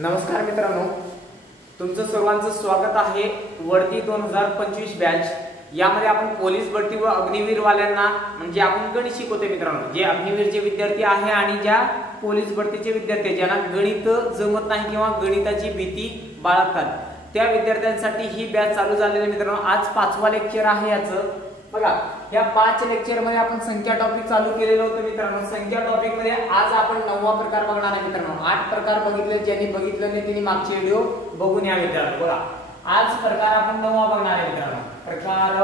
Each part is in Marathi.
नमस्कार मित्रांनो, तुमचं सर्वांचं स्वागत आहे वर्दी 2025 बॅच। यामध्ये आपण पोलीस भरती व अग्निवीर वाल्यांना म्हणजे आपण गणित शिकवतोय मित्रांनो। जे अग्निवीरचे विद्यार्थी आहे आणि ज्या पोलीस भरतीचे विद्यार्थी ज्यांना गणित जमत नाही किंवा गणिताची भीती बाळगतात त्या विद्यार्थ्यांसाठी ही बॅच चालू झालेली आहे मित्रांनो। आज 5वा लेक्चर आहे याचं। बघा, या 5 लेक्चर मध्ये आपण संख्या टॉपिक चालू केलेलं होतं मित्रांनो। संख्या टॉपिक मध्ये आज आपण 9वा प्रकार बघणार आहे मित्रांनो। 8 प्रकार बघितले, ज्यांनी बघितलं नाही त्यांनी मागचे व्हिडिओ बघून या मित्रांनो। बघा, आज प्रकार आपण 9वा बघणार आहे मित्रांनो। प्रकार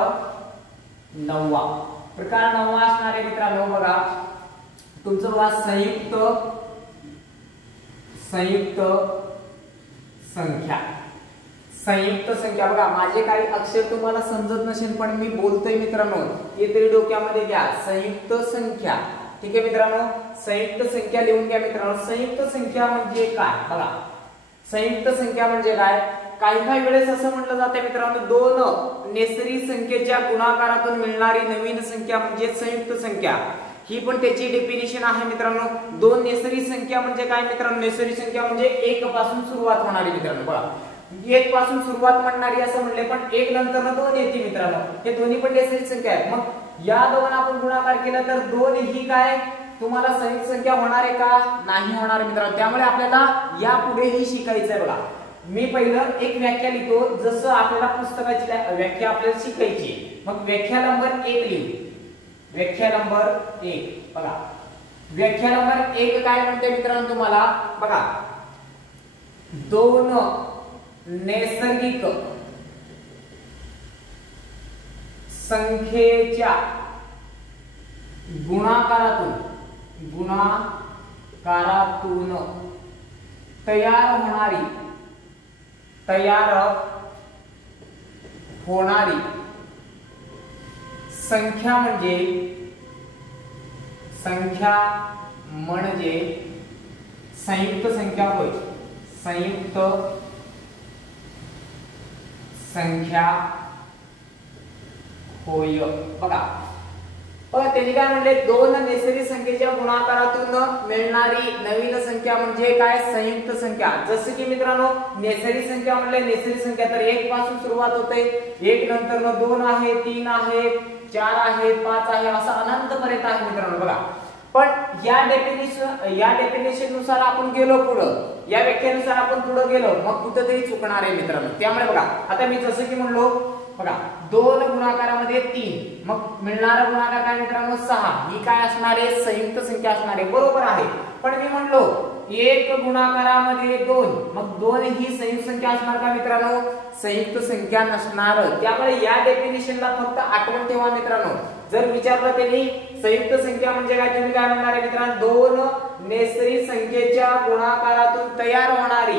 9वा असणार आहे मित्रांनो। बघा, तुमचं बघा संयुक्त संख्या। संयुक्त संख्या बघा, माझे काही अक्षर तुम्हाला समजत नसेल पण मी बोलतोय मित्रांनो, हे तरी डोक्यामध्ये घ्या। संयुक्त संख्या, ठीक आहे मित्रांनो। संयुक्त संख्या लिहून घ्या मित्रांनो। संयुक्त संख्या म्हणजे काय? बघा, संयुक्त संख्या म्हणजे काय? काही वेळेस असं म्हटलं जाते मित्रांनो, दोन नैसर्गिक संख्येच्या गुणाकारातून मिळणारी नवीन संख्या म्हणजे संयुक्त संख्या। ही पण त्याची डेफिनेशन आहे मित्रांनो। दोन नैसर्गिक संख्या म्हणजे काय मित्रांनो? नैसर्गिक संख्या म्हणजे 1 पासून सुरुवात होणारी मित्रांनो। बघा, 1 पासून सुरुवात म्हणणारी असं म्हणले पण 1 नंतर 2 येते मित्रांनो। हे दोन्ही पण नैसर्गिक संख्या आहेत। मग या दोन आपण गुणाकार केला तर 2 ही काय तुम्हाला संयुक्त संख्या होणार आहे का? नाही होणार मित्रांनो। त्यामुळे आपल्याला यापुढे ही शिकायचं आहे। बघा, मी पहिलं एक व्याख्या लिहितो, जसं आपल्याला पुस्तकाची व्याख्या आपल्याला शिकायची। मग व्याख्या नंबर 1 लिहू। व्याख्या नंबर 1 बघा, व्याख्या नंबर 1 काय म्हणते मित्रांनो तुम्हाला? बघा, दोन नैसर्गिक संख्येच्या गुणाकारातून तयार होणारी संख्या म्हणजे संयुक्त संख्या होय। संयुक्त संख्या होय। बघा, त्यांनी काय म्हणले? दोन नैसर्गिक संख्येच्या गुणाकारातून मिळणारी नवीन संख्या म्हणजे काय? संयुक्त संख्या। जसं की मित्रांनो, नैसर्गिक संख्या म्हणले नैसर्गिक संख्या तर 1 पासून सुरुवात होते, 1 नंतर 2 आहे, 3 आहे, 4 आहे, 5 आहे, असं अनंत पर्यंत आहे मित्रांनो। बघा, पण या डेफिनेशन नुसार आपण गेलो पुढं, या व्याख्येनुसार आपण पुढे गेलो, मग कुठेतरी चुकणार आहे मित्रांनो। त्यामुळे बघा, आता मी जसं की म्हणलो, बघा 2 गुणाकारामध्ये 3, मग मिळणारा गुणाकार काय मित्रांनो? 6। ही काय असणार आहे? संयुक्त संख्या असणार आहे, बरोबर आहे। पण मी म्हणलो 1 गुणाकारामध्ये 2, मग 2 ही संयुक्त संख्या असणार का मित्रांनो? संयुक्त संख्या नसणार। त्यामुळे या डेफिनेशनला फक्त आठवण ठेवा मित्रांनो। जर विचारलं त्यांनी संयुक्त संख्या म्हणजे काय, तुम्ही काय म्हणणार आहे मित्रांनो? दोन नैसर्गिक संख्येच्या गुणाकारातून तयार होणारी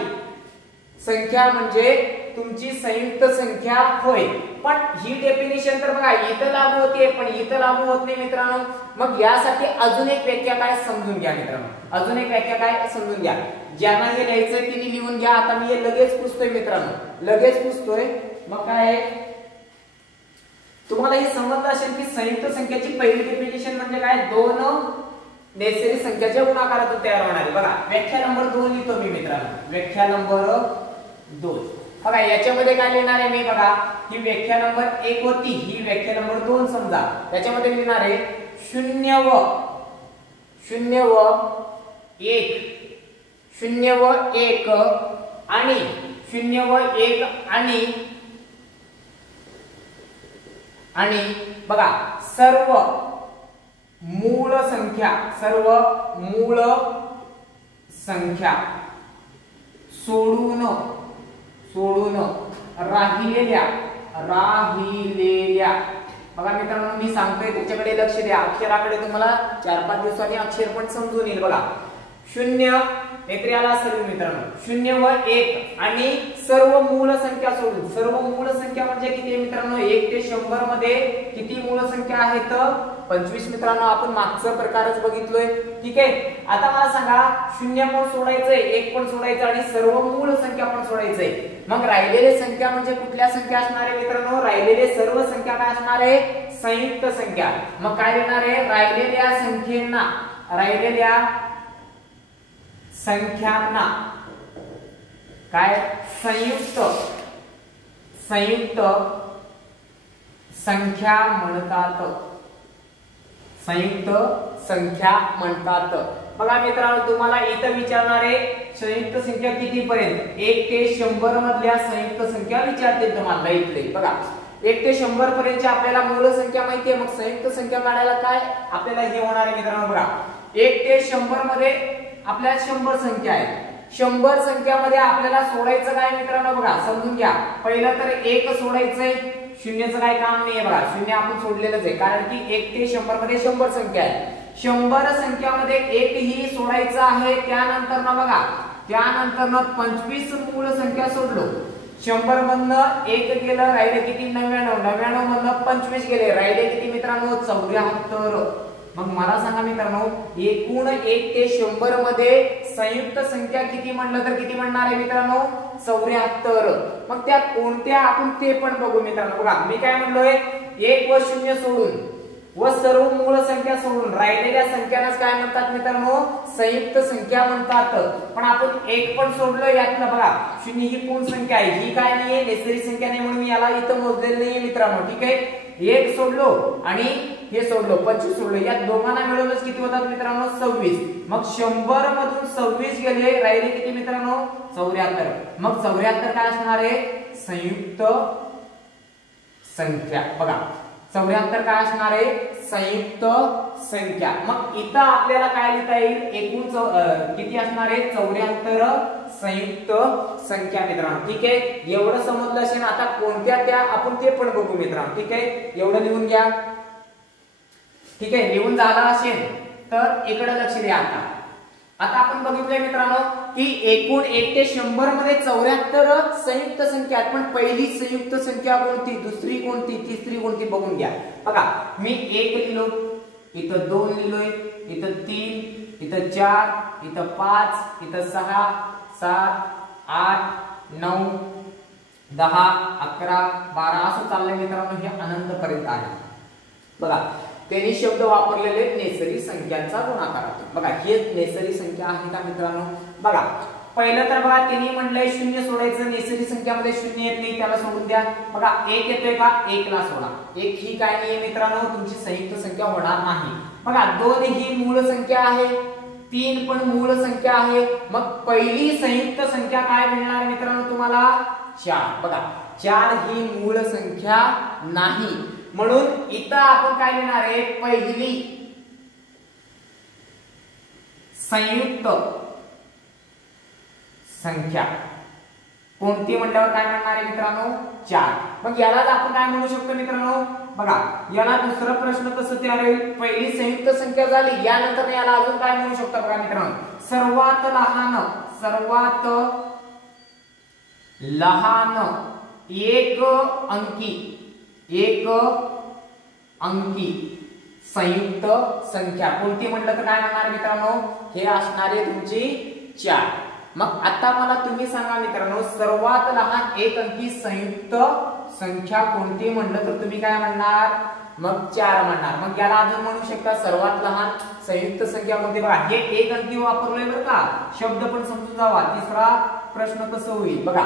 संख्या म्हणजे तुमची संयुक्त संख्या होय। पण ही डेफिनेशन तर बघा इथं लागू होते, पण इथं लागू होत नाही मित्रांनो। मग यासाठी अजून एक व्याख्या काय समजून घ्या मित्रांनो। अजून एक व्याख्या काय समजून घ्या। ज्यांना हे लिहायचंय त्यांनी लिहून घ्या। आता मी हे लगेच पुसतोय मित्रांनो, लगेच पुसतोय। मग काय आहे, तुम्हाला हे समजलं असेल की संयुक्त संख्येची पहिली डेफिनेशन म्हणजे काय? दोन नैसर्गिक संख्येच्या गुणाकारातून तयार होणारी। बघा, व्याख्या नंबर 2 लिहितो मी मित्रांनो। व्याख्या नंबर 2 बघा, याच्यामध्ये काय लिहिणार आहे मी? बघा, ही व्याख्या नंबर 1 होती, ही व्याख्या नंबर 2 समजा। त्याच्यामध्ये लिहिणार आहे 0 व 1, 0 व 1 आणि 0 व 1 आणि बघा सर्व मूळ संख्या सोडून राहिलेल्या बघा मित्रांनो, मी सांगतोय त्याच्याकडे लक्ष द्या। अक्षराकडे तुम्हाला 4-5 दिवसांनी अक्षर पण समजून येईल। बघा, 0 नेत्र्याला सर्व मित्रांनो 0 व 1 आणि सर्व मूळ संख्या सोडून। सर्व मूळ संख्या म्हणजे किती मित्रांनो? 1 ते 100 मध्ये किती मूळ संख्या आहेत? 25 मित्रांनो। आपण मागचा प्रकारच बघितलोय, ठीक आहे। आता मला सांगा, 0 पण सोडायचंय, 1 पण सोडायचं आणि सर्व मूळ संख्या पण सोडायचंय। मग राहिलेले संख्या म्हणजे कुठल्या संख्या असणार आहे मित्रांनो? राहिलेले सर्व संख्या काय असणार आहे? संयुक्त संख्या। मग काय येणार आहे? राहिलेल्या संख्यांना काय संयुक्त संयुक्त संख्या म्हणतात, संयुक्त संख्या म्हणतात। बघा मित्रांनो तुम्हाला इथं विचारणार आहे संयुक्त संख्या किती पर्यंत 1 ते 100 मधल्या संयुक्त संख्या विचारतील तुम्हाला इथले। बघा 1 ते 100 पर्यंतची आपल्याला मूळ संख्या माहिती आहे, मग संयुक्त संख्या काढायला काय आपल्याला हे होणार आहे मित्रांनो। बघा 1 ते 100 मध्ये आपल्याला 100 संख्या आहे, 100 संख्यामध्ये आपल्याला सोडायचं काय मित्रांनो बघा समजून घ्या। पहिलं तर 1 सोडायचंय, शून्याचं काय काम नाहीये बघा, शून्य आपण सोडलेलंच आहे कारण की 1 ते 100 मध्ये 100 संख्या आहे। 100 संख्यामध्ये 1 ही सोडायचं आहे, त्यानंतर ना बघा त्यानंतर ना 25 मूळ संख्या सोडलो, 100 मधनं 1 गेलं राहिले किती 99, 99 मधनं 25 गेले राहिले किती मित्रांनो 74। मग मला सांगा मित्रांनो एकूण 1 ते 100 मध्ये संयुक्त संख्या किती म्हणलं तर किती म्हणणार आहे मित्रांनो 74। मग त्या कोणत्या आपण ते पण बघू मित्रांनो। बघा मी काय म्हणलोय 1 व 0 सोडून व सर्व मूळ संख्या सोडून राहिलेल्या संख्यांनाच काय म्हणतात मित्रांनो संयुक्त संख्या म्हणतात। पण आपण 1 पण सोडलो यातलं बघा 0 ही पूर्ण संख्या आहे, ही काय नाहीये नैसर्गिक संख्या नाही म्हणून मी याला इथं मोजलेलं नाहीये मित्रांनो, ठीक आहे। 1 सोडलो आणि हे सोडलो 25 सोडलो, या दोघांना मिळूनच किती होतात मित्रांनो 26। मग 100 मधून 26 गेले राहिले किती मित्रांनो 74। मग 74 काय असणार आहे संयुक्त संख्या। बघा 74 काय असणार आहे संयुक्त संख्या। मग इथं आपल्याला काय लिहिता येईल एकूण किती असणार आहे 74 संयुक्त संख्या मित्रांनो, ठीक आहे। एवढं समजलं असेल, आता कोणत्या त्या आपण ते पण बघू मित्रांनो, ठीक आहे। एवढं लिहून घ्या, ठीक आहे। लिहून झाला असेल तर इकडे लक्ष द्या। आता आपण बघितलंय मित्रांनो की एकूण 1 ते 100 मध्ये 74 संयुक्त संख्या आहेत, पण पहिली संयुक्त संख्या कोणती, दुसरी कोणती, तिसरी कोणती बघून घ्या। बघा मी 1 लिहिलो, इथं 2 लिहिलोय, इथं 3, इथं 4, इथं 5, इथं 6, 7, 8, 9, 10, 11, 12 असं चाललंय मित्रांनो, हे अनंत पर्यंत आहे। बघा त्यांनी शब्द वापरलेले नैसर्गिक संख्यांचा गुणाकारातून। बघा हे नैसर्गिक संख्या आहे का मित्रांनो। बघा पहिलं तर बघा त्यांनी म्हणलंय 0 सोडायचं, नैसर्गिक संख्यामध्ये 0 येत नाही त्याला सोडून द्या। बघा 1 येतोय का 1 ला सोडा, 1 ही काय नाहीये मित्रांनो तुमची संयुक्त संख्या होणार नाही। बघा 2 ही मूळ संख्या आहे, 3 पण मूळ संख्या आहे, मग पहिली संयुक्त संख्या काय मिळणार मित्रांनो तुम्हाला 4। बघा 4 ही मूळ संख्या नाही, म्हणून इथं आपण काय लिहिणार आहे पहिली संयुक्त संख्या कोणती म्हटल्यावर काय म्हणणार आहे मित्रांनो 4। मग याला आपण काय म्हणू शकतो मित्रांनो, बघा याला दुसरा प्रश्न कसं तयार होईल, पहिली संयुक्त संख्या झाली यानंतर याला अजून काय म्हणू शकतो बघा मित्रांनो सर्वात लहान एक अंकी संयुक्त संख्या कोणती म्हटलं तर काय म्हणणार मित्रांनो हे असणारे तुमची 4। मग आता मला तुम्ही सांगा मित्रांनो सर्वात लहान एक अंकी संयुक्त संख्या कोणती म्हटलं तर तुम्ही काय म्हणणार मग 4 म्हणणार। मग याला अजून म्हणू शकता सर्वात लहान संयुक्त संख्या कोणती, बघा हे एक अंकी वापरलोय बरं का, शब्द पण समजून जावा। तिसरा प्रश्न कसं होईल बघा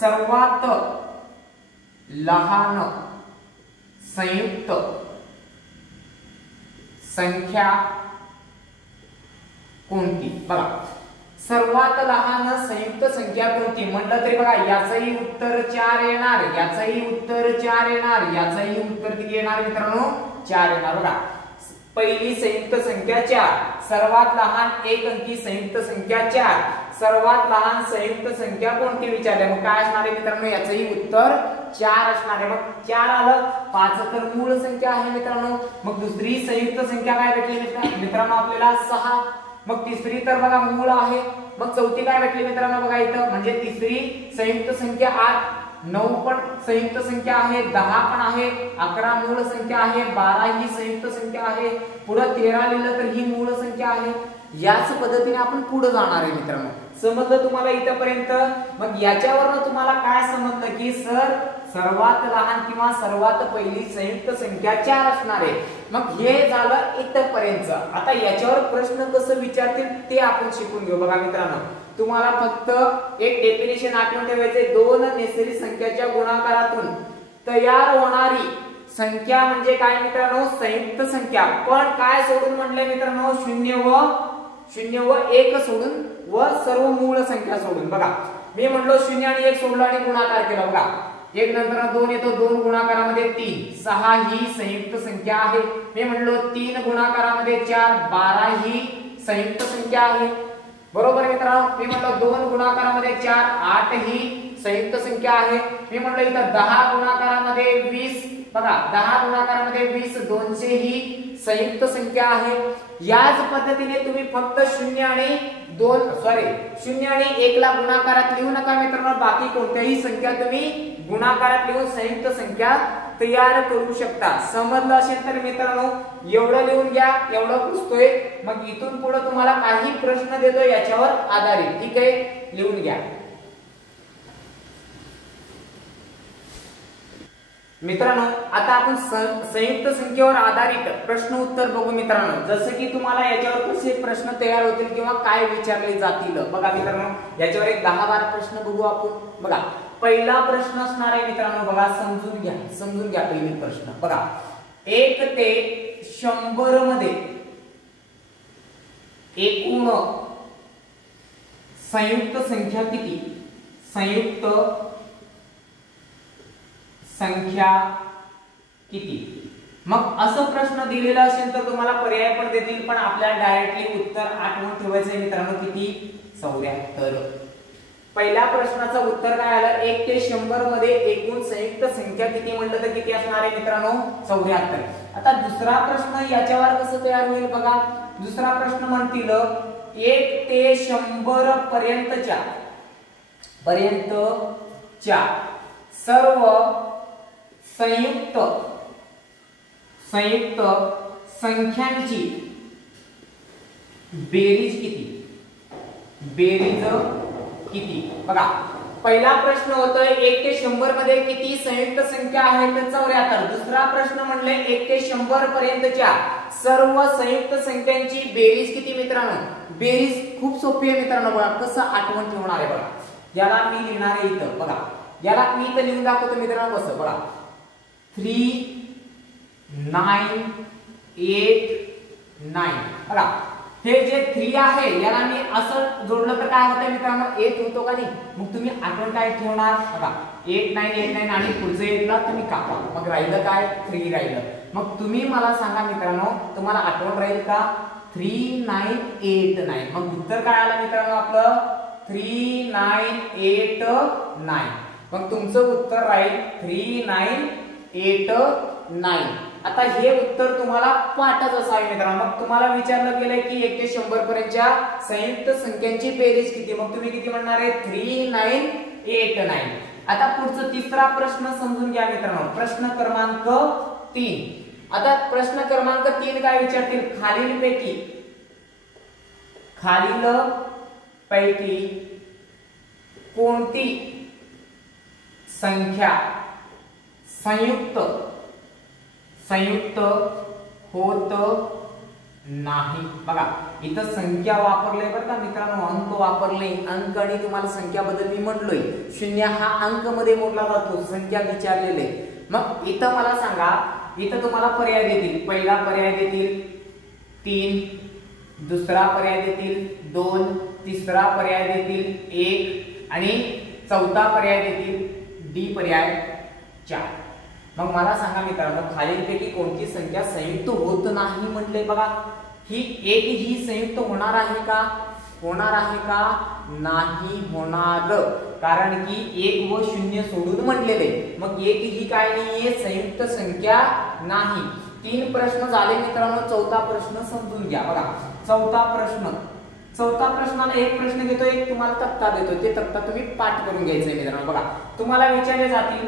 सर्वात लहान संयुक्त संख्या कोणती, बघा सर्वात लहान संयुक्त संख्या कोणती म्हटलं तरी बघा याचंही उत्तर 4 येणार, याचंही उत्तर 4 येणार, याचंही उत्तर किती येणार मित्रांनो 4 येणार। बघा पहिली संयुक्त संख्या 4, सर्वात लहान एक अंकी संयुक्त संख्या 4, सर्वात लहान संयुक्त संख्या कोणती विचारले, मग काय असणार आहे मित्रांनो याचंही उत्तर 4 असणार आहे। मग 4 आलं, 5 तर मूळ संख्या आहे मित्रांनो, मग दुसरी संयुक्त संख्या काय भेटली मित्रांनो आपल्याला 6, मग तिसरी तर बघा मूळ आहे, मग चौथी काय भेटली मित्रांनो बघा इथं म्हणजे तिसरी संयुक्त संख्या 8, 9 पण संयुक्त संख्या आहे, 10 पण आहे, 11 मूळ संख्या आहे, 12 ही संयुक्त संख्या आहे, पुढे 13 लिहिलं तर ही मूळ संख्या आहे। याच पद्धतीने आपण पुढे जाणार आहे मित्रांनो। समजलं तुम्हाला इथपर्यंत। मग याच्यावरनं तुम्हाला काय समजलं की सर सर्वात लहान किंवा सर्वात पहिली संयुक्त संख्या 4 असणार आहे। मग हे झालं इथपर्यंत। आता याच्यावर प्रश्न कसं विचारतील ते आपण शिकून घेऊ। बघा मित्रांनो तुम्हाला फक्त एक डेफिनेशन आठवून ठेवायचे, दोन नैसर्गिक संख्याच्या गुणाकारातून तयार होणारी संख्या म्हणजे काय मित्रांनो, संयुक्त संख्या. पण काय सोडून म्हटलंय मित्रांनो, शून्य व एक सोडून व सर्व मूळ संख्या सोडून. बघा मी म्हणलो 0 आणि 1 सोडलं आणि गुणाकार केला. बघा 1 नंतर 2 येतो, 2 गुणाकारामध्ये 3, 6 ही संयुक्त संख्या आहे. मी म्हणलो 3 गुणाकारामध्ये 4, 12 ही संयुक्त संख्या आहे. बरोबर मित्रांनो. मी म्हणलो 2 गुणाकारामध्ये 4, 8 ही संयुक्त संख्या आहे. मी म्हणलो इथं 10 गुणाकारामध्ये 20, बघा 10 गुणाकारामध्ये 20, 200 ही संयुक्त संख्या आहे. याच पद्धतीने तुम्ही फक्त 0 आणि 1 ला गुणाकारात लिहू नका मित्रांनो. बाकी कोणत्याही संख्या तुम्ही गुणाकारात लिहून संयुक्त संख्या तयार करू शकता. समजलं असेल तर मित्रांनो एवढं लिहून घ्या, एवढं पुसतोय. मग इथून पुढे तुम्हाला काही प्रश्न देतोय याच्यावर आधारित, ठीक आहे, लिहून घ्या. मित्रांनो आता आपण संयुक्त संख्येवर आधारित प्रश्न उत्तर बघू मित्रांनो. जसं की तुम्हाला याच्यावर कसे प्रश्न तयार होतील किंवा काय विचारले जातील. बघा मित्रांनो याच्यावर एक 10-12 प्रश्न बघू आपण. बघा पहिला प्रश्न असणार आहे मित्रांनो, बघा समजून घ्या पहिला प्रश्न. बघा 1 ते 100 मध्ये एकूण संयुक्त संख्या किती? संयुक्त संख्या किती? मग असं प्रश्न दिलेला असेल तर तुम्हाला पर्याय पण देतील, पण आपल्याला डायरेक्टली उत्तर आठवून ठेवायचं आहे मित्रांनो. किती? 74. पहिल्या प्रश्नाचं उत्तर काय आलं? 1 ते 100 मध्ये एकूण संयुक्त संख्या किती म्हटलं तर किती असणार आहे मित्रांनो? 74. आता दुसरा प्रश्न याच्यावर कसं तयार होईल बघा. दुसरा प्रश्न म्हणतील 1 ते 100 पर्यंतच्या सर्व संयुक्त संख्यांची बेरीज किती? बघा पहिला प्रश्न होतोय 1 ते 100 मध्ये किती संयुक्त संख्या आहे तर 74. दुसरा प्रश्न म्हणले 1 ते 100 पर्यंतच्या सर्व संयुक्त संख्यांची बेरीज किती मित्रांनो? बेरीज खूप सोपी आहे मित्रांनो. बघा कसं आठवण ठेवणार आहे. बघा याला मी लिहिणार आहे इथं. बघा याला मी इथं लिहून दाखवतो मित्रांनो. कसं बघा 3, 9, 8, 9. बघा हे जे 3 आहे याला मी असं जोडलं तर काय होतं मित्रांनो? 8 होतो का नाही? मग तुम्ही आठवण काय ठेवणार? बघा 8, 9, 8, 9 आणि पुढचं 8 ला तुम्ही कापा. मग राहिलं काय? 3 राहिलं. मग तुम्ही मला सांगा मित्रांनो तुम्हाला आठवण राहील का? 3, 9, 8, 9. मग उत्तर काय आलं मित्रांनो आपलं? 3, 9, 8, 9. मग तुमचं उत्तर राहील 3, 9, 8, 9. आता हे उत्तर तुम्हाला पाठच असावे मित्रांनो. मग तुम्हाला विचारलं गेलंय की 1 ते 100 पर्यंतच्या संयुक्त संख्यांची बेरीज किती? मग तुम्ही किती म्हणणार आहे? 3, 9, 8, 9. आता पुढचा तिसरा प्रश्न समजून घ्या मित्रांनो. प्रश्न क्रमांक 3. आता प्रश्न क्रमांक 3 काय विचारतील? खालीलपैकी कोणती संख्या संयुक्त होत नाही? बघा इथं संख्या वापरले बरं का मित्रांनो, अंक वापरले. अंक आणि तुम्हाला संख्याबद्दल मी म्हटलोय 0 हा अंक मध्ये मोडला जातो. संख्या विचारलेले. मग इथं मला सांगा, इथं तुम्हाला पर्याय देतील. पहिला पर्याय देतील 3, दुसरा पर्याय देतील 2, तिसरा पर्याय देतील 1 आणि चौथा पर्याय देतील डी पर्याय 4. मग मला सांगा मित्रांनो खालीलपैकी कोणती संख्या संयुक्त होत नाही म्हटले? बघा ही 1 ही संयुक्त होणार आहे का? नाही होणार. कारण की 1 व 0 सोडून म्हटलेले. मग 1 ही काय नाहीये? संयुक्त संख्या नाही. 3 प्रश्न झाले मित्रांनो. चौथा प्रश्न समजून घ्या. बघा चौथा प्रश्नाला एक प्रश्न देतो, एक तुम्हाला तक्ता देतो. ते तक्ता तुम्ही पाठ करून घ्यायचंय मित्रांनो. बघा तुम्हाला विचारले जातील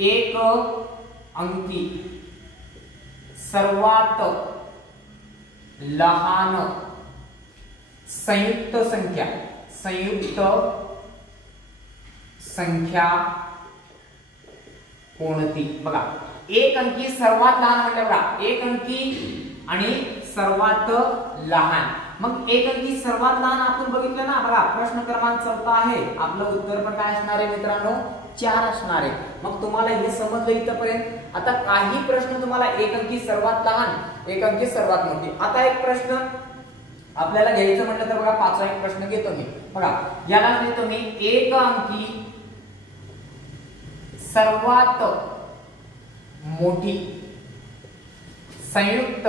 1 अंकी सर्वात लहान संयुक्त संख्या कोणती? बघा 1 अंकी सर्वात लहान म्हणजे बघा 1 अंकी आणि सर्वात लहान. मग एक अंकी सर्वात लहान आपण बघितलं ना बघा, प्रश्न क्रमांक 14 आहे, आपलं उत्तर पण काय असणार आहे मित्रांनो, 4 असणार आहे. मग तुम्हाला हे समजलं इथपर्यंत. आता काही प्रश्न तुम्हाला एक अंकी सर्वात लहान, एक अंकी सर्वात मोठी. आता एक प्रश्न आपल्याला घ्यायचं म्हटलं तर बघा, पाचवा एक प्रश्न घेतो मी बघा, याला घेतो मी एक अंकी सर्वात मोठी संयुक्त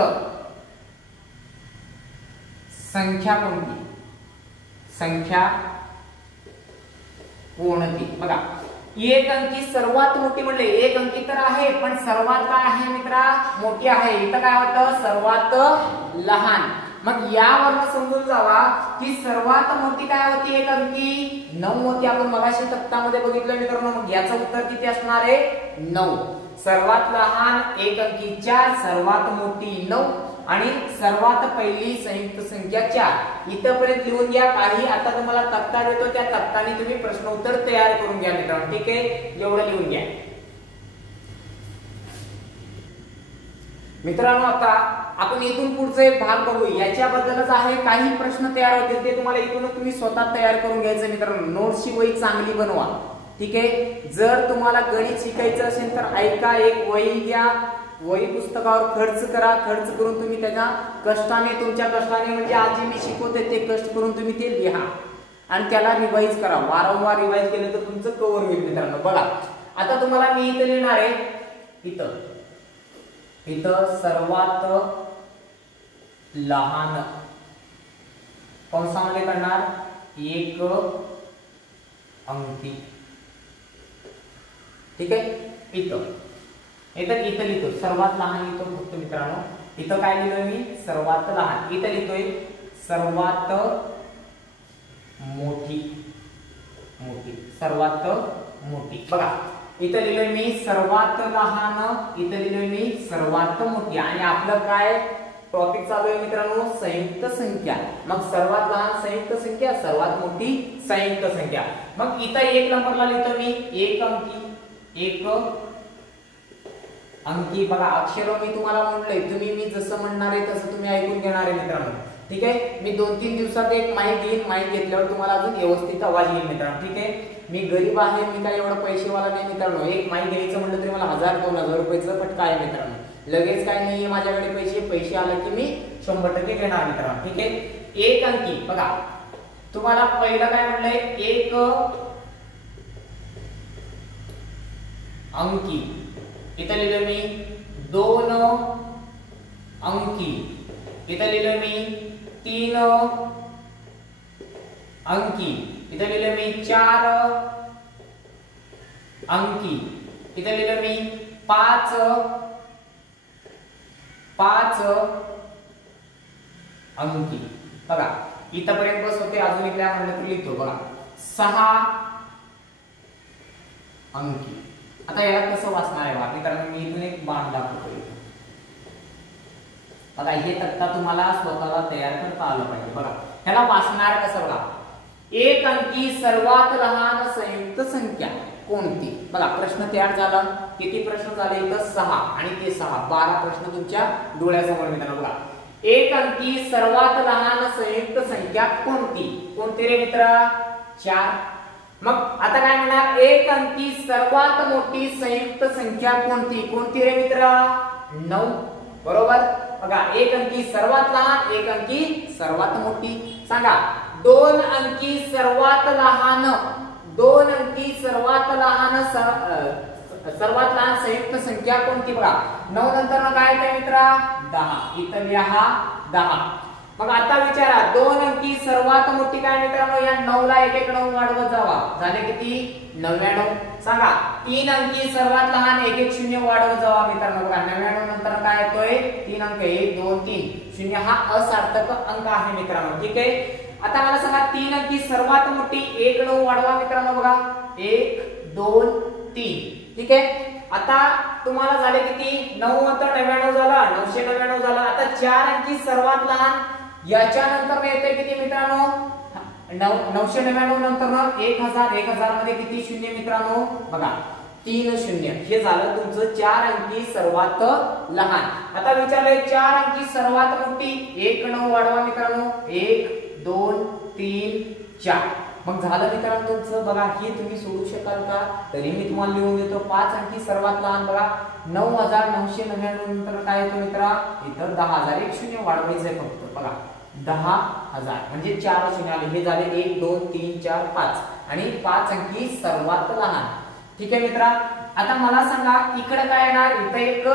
संख्या कोणती, संख्या कोणती. बघा एक अंकी सर्वात मोठी म्हणले, एक अंकी तर आहे पण सर्वात काय आहे मित्रा, मोठी आहे. इथं काय होतं, सर्वात लहान. मग यावरनं समजून जावा की सर्वात मोठी काय होती, एक अंकी 9 होती. आपण मगाशी तक्तामध्ये बघितलं मित्रांनो. मग याचं उत्तर किती असणार आहे, 9. सर्वात लहान एक अंकी 4, सर्वात मोठी 9 आणि सर्वात पहिली संयुक्त संख्या 4. इथपर्यंत लिहून घ्या. काही आता तुम्हाला तक्ता देतो, त्या तक्त्याने तुम्ही प्रश्न उत्तर तयार करून घ्या मित्रांनो. ठीक आहे, एवढं लिहून घ्या मित्रांनो. आता आपण इथून पुढचा एक भाग बघू, याच्याबद्दलच आहे. काही प्रश्न तयार होतील ते तुम्हाला इथूनच तुम्ही स्वतः तयार करून घ्यायचं मित्रांनो. नोट्सची वही चांगली बनवा. ठीक आहे, जर तुम्हाला गणित शिकायचं असेल तर ऐका, एक वही घ्या, वही पुस्तकावर खर्च करा. खर्च करून तुम्ही त्याच्या कष्टाने, तुमच्या कष्टाने म्हणजे आज जे मी शिकवते ते कष्ट करून तुम्ही ते लिहा आणि त्याला रिवाइज करा. वारंवार रिवाइज केलं तर तुमचं कव्हर होईल मित्रांनो. बघा आता तुम्हाला मी इथं लिहिणार आहे, इथं सर्वात लहान कंसामध्ये करणार एक अंकी. ठीक आहे, इथं लिहितो सर्वात लहान लिहितो फक्त मित्रांनो. इथं काय लिहिलोय मी, सर्वात लहान. इथं लिहितोय सर्वात मोठी, सर्वात मोठी. बघा इथं लिहिलोय मी सर्वात लहान, इथं लिहिलोय मी सर्वात मोठी. आणि आपलं काय टॉपिक चालू आहे मित्रांनो, संयुक्त संख्या. मग सर्वात लहान संयुक्त संख्या, सर्वात मोठी संयुक्त संख्या. मग इथं 1 नंबरला लिहितो मी एक अंकी. बघा अक्षर मी तुम्हाला म्हटलंय, तुम्ही मी जसं म्हणणार आहे तसं तुम्ही ऐकून घेणार आहे मित्रांनो. ठीक आहे, मी 2-3 दिवसात एक माईक घेईन. माईक घेतल्यावर तुम्हाला अजून व्यवस्थित आवाज येईल मित्रांनो. ठीक आहे, मी गरीब आहे, मी काय एवढा पैसेवाला नाही मित्रांनो. एक माईक घ्यायचं म्हटलं तरी मला 1000-2000 रुपयाचं फटका आहे मित्रांनो. लगेच काय नाहीये माझ्याकडे पैसे आले की मी 100% घेणार मित्रांनो. ठीक आहे, एक अंकी. बघा तुम्हाला पहिलं काय म्हणलंय, एक अंकी. इथं लिहिलं मी 2 अंकी. इथं लिहिलं मी 3 अंकी. इथं लिहिलं मी 4 अंकी. इथं लिहिलं मी 5 अंकी. बघा इथपर्यंत बस होते. अजून एक म्हणलं लिहितो बघा 6 अंकी. आता याला कसं वाचणार आहे बाकी, कारण मी इथून एक बाण दाखवतो. बघा हे तक्ता तुम्हाला स्वतःला तयार करता आलं पाहिजे. बघा ह्याला वाचणार कसं, बघा एक अंकी सर्वात लहान संयुक्त संख्या कोणती. बघा प्रश्न तयार झाला. किती प्रश्न झाले इथं, 6 आणि ते 6 12 प्रश्न तुमच्या डोळ्यासमोर मित्रांनो. बघा एक अंकी सर्वात लहान संयुक्त संख्या कोणती रे मित्रा, 4. मग आता काय म्हणणार, एक अंकी सर्वात मोठी संयुक्त संख्या कोणती रे मित्रा, 9. बरोबर. बघा एक अंकी सर्वात लहान, एक अंकी सर्वात मोठी. सांगा 2 अंकी सर्वात लहान, 2 अंकी सर्वात लहान संयुक्त संख्या कोणती. बघा 9 नंतर काय येते मित्रा, 10. इथं लिहा 10. मग आता विचारा 2 अंकी सर्वात मोठी काय मित्रांनो, या 9 ला 1 9 वाढवत जावा, झाले किती 99. सांगा 3 अंकी सर्वात लहान 1 0 वाढवत जावा मित्रांनो. बघा 99 नंतर काय येतोय, 3 अंक 1 2 3 0 हा असार्थक अंक आहे मित्रांनो. ठीक आहे. आता मला सांगा 3 अंकी सर्वात मोठी 1 9 वाढवा मित्रांनो. बघा 1 2 3. ठीक आहे. आता तुम्हाला झाले किती, 9 नंतर 99 झाला, 999 झाला. आता 4 अंकी सर्वात लहान, याच्या नंतर येते किती मित्रांनो, 999 नंतर 1000. 1000 मध्ये किती शून्य मित्रांनो. बघा 3 0 हे झालं तुमचं 4 अंकी सर्वात लहान. आता विचारलंय 4 अंकी सर्वात मोठी. 1 9 वाढवा मित्रांनो. 1 2 3 4. मग झालं मित्रांनो तुमचं. बघा हे तुम्ही सोडू शकाल का? तरी मी तुम्हाला लिहून देतो. 5 अंकी सर्वात लहान बघा 9999 नंतर काय येतो मित्रा? इथं 10000. 1 0 वाढवायचं आहे फक्त. बघा 10000 म्हणजे 4 शून्य आले. हे झाले 1 2 3 4 5 आणि 5 अंकी सर्वात लहान. ठीक आहे मित्रा. आता मला सांगा इकडे काय येणार? इथं एक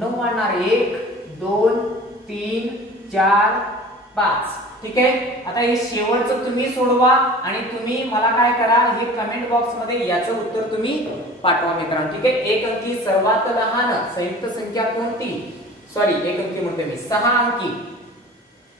9 वाढणार. 1 2 3 4 5. ठीक आहे. आता हे शेवटचं तुम्ही सोडवा आणि तुम्ही मला काय करा हे कमेंट बॉक्स मध्ये याचं उत्तर तुम्ही पाठवा मित्रांनो. ठीक आहे. 1 अंकी सर्वात लहान संयुक्त संख्या कोणती? सॉरी 1 अंकी म्हणते मी. 6 अंकी.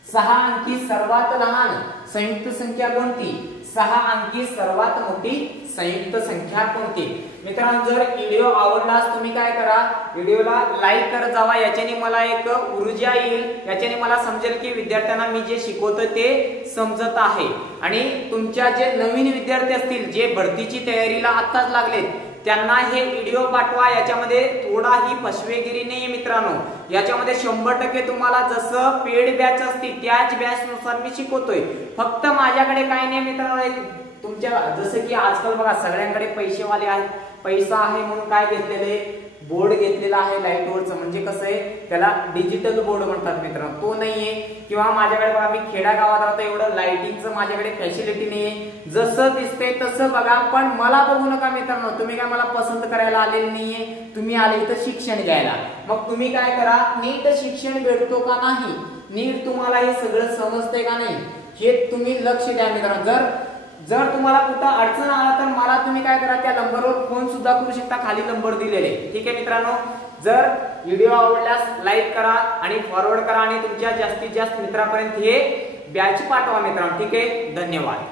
6 अंकी सर्वात लहान संयुक्त संख्या कोणती? 6 अंकी सर्वात मोठी संयुक्त संख्या कोणती? मित्रांनो जर व्हिडिओ आवडलास तुम्ही काय करा व्हिडिओला लाईक करत जावा. याच्याने मला एक ऊर्जा येईल. याच्याने मला समजेल की विद्यार्थ्यांना मी जे शिकवतो ते समजत आहे. आणि तुमच्या जे नवीन विद्यार्थी असतील जे भरतीची तयारीला आत्ताच लागलेत त्यांना हे व्हिडिओ पाठवा. याच्यामध्ये थोडाही फसवेगिरी नाहीये मित्रांनो. याच्यामध्ये 100% तुम्हाला जसं पेड बॅच असते त्याच बॅच नुसार मी शिकवतोय. फक्त माझ्याकडे काय नाही मित्रांनो. तुमच्या जसं की आजकाल बघा सगळ्यांकडे पैसेवाले आहेत. पैसा आहे म्हणून काय घेतलेले बोर्ड घेतलेला आहे लाईटवरचं. म्हणजे कसं आहे त्याला डिजिटल बोर्ड म्हणतात मित्रांनो. तो नाहीये. किंवा माझ्याकडे बघा मी खेडा गावात राहतो एवढं लाइटिंगचं माझ्याकडे फॅसिलिटी नाहीये. जसं दिसते तसं बघा. पण मला बघू नका मित्रांनो. तुम्ही काय मला पसंत करायला आलेले नाहीये. तुम्ही आले इथं शिक्षण घ्यायला. मग तुम्ही काय करा नीट शिक्षण भेटतो का नाही, नीट तुम्हाला हे सगळं समजतंय का नाही हे तुम्ही लक्ष द्या मित्रांनो. जर तुम्हाला कुठं अडचण आला तर मला तुम्ही काय करा त्या नंबरवर फोन सुद्धा करू शकता. खाली नंबर दिलेले. ठीक आहे मित्रांनो. जर व्हिडिओ आवडल्यास लाईक करा आणि फॉरवर्ड करा आणि तुमच्या जास्तीत जास्त मित्रांपर्यंत हे बॅच पाठवा मित्रांनो. ठीक आहे. धन्यवाद.